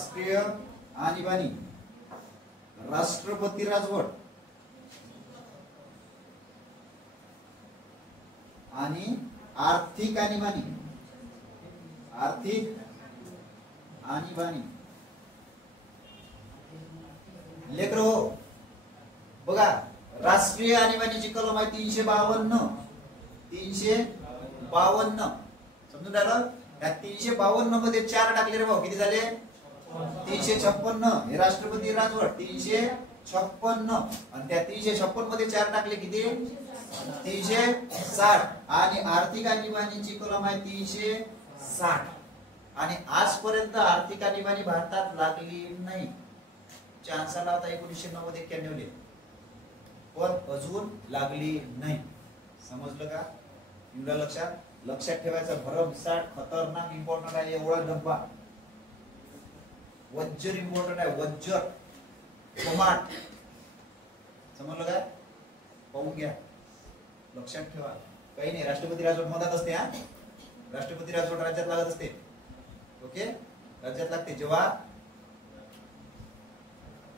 राष्ट्रीय आणीबाणी, राष्ट्रपती राजवट आणि आर्थिक आणीबाणी, आर्थिक आणीबाणी. लेकरो बघा, राष्ट्रीय आणीबाणीची कलम आहे 352. 352 समजून राहिलं? त्या 352 मध्ये 4 टाकले रे भाऊ, किती झाले? 356. हे राष्ट्रपती राजवट 356 आणि त्या 356 मध्ये 4 टाकले किती? 360. आणि आर्थिक आणीबाणीची कलम आहे 360. आणि आजपर्यंत आर्थिक आणीबाणी भारतात लागली नाही. चान्स आला होता 1990-91 ले, पण अजून लागली नाही. समजलं का? एवढं लक्षात ठेवायचं. भरमसाठ खतरनाक इम्पॉर्टंट आहे एवढा डब्बा. वज्जर इम्पॉर्टंट आहे, वज्जर कमाट. समजलं काय? पाहून घ्या, लक्षात ठेवा. काही नाही, राष्ट्रपती राजवट मधात असते. हा, राष्ट्रपती राजवट राज्यात लागत असते. ओके, राज्यात लागते जेव्हा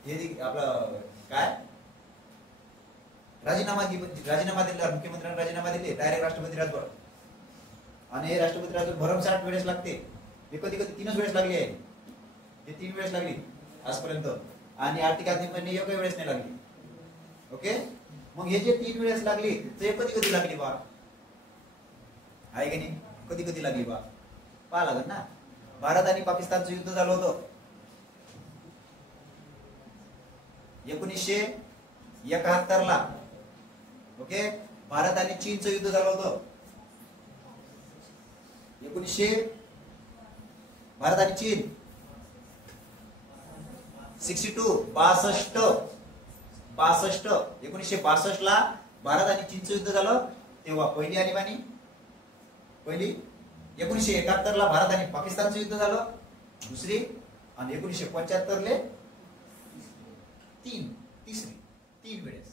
हे आपलं काय राजीनामा दिला, मुख्यमंत्र्यांनी राजीनामा दिले, डायरेक्ट राष्ट्रपती राजवट. आणि हे राष्ट्रपती राजवट भरमसाठ वेळेस लागते. हे कधी 3च वेळेस लागली आहे. हे 3 वेळेस लागली आजपर्यंत. आणि आर्थिक आणीबाणी एकही वेळेस नाही लागली. ओके, मग हे जे 3 वेळेस लागली ते कधी लागली बा? आहे की नाही? कधी लागली बा? पाहा लागत ना. भारत आणि पाकिस्तानचं युद्ध झालं होतं 1971 ला. ओके, भारत आणि चीनचं युद्ध झालं होतं भारत आणि चीन 1962 ला भारत आणि चीनचं युद्ध झालं. तेव्हा पहिली आणीबाणी. 1971 ला भारत आणि पाकिस्तानचं युद्ध झालं दुसरी. आणि 1975 ले तिसरी. 3 वेळेस.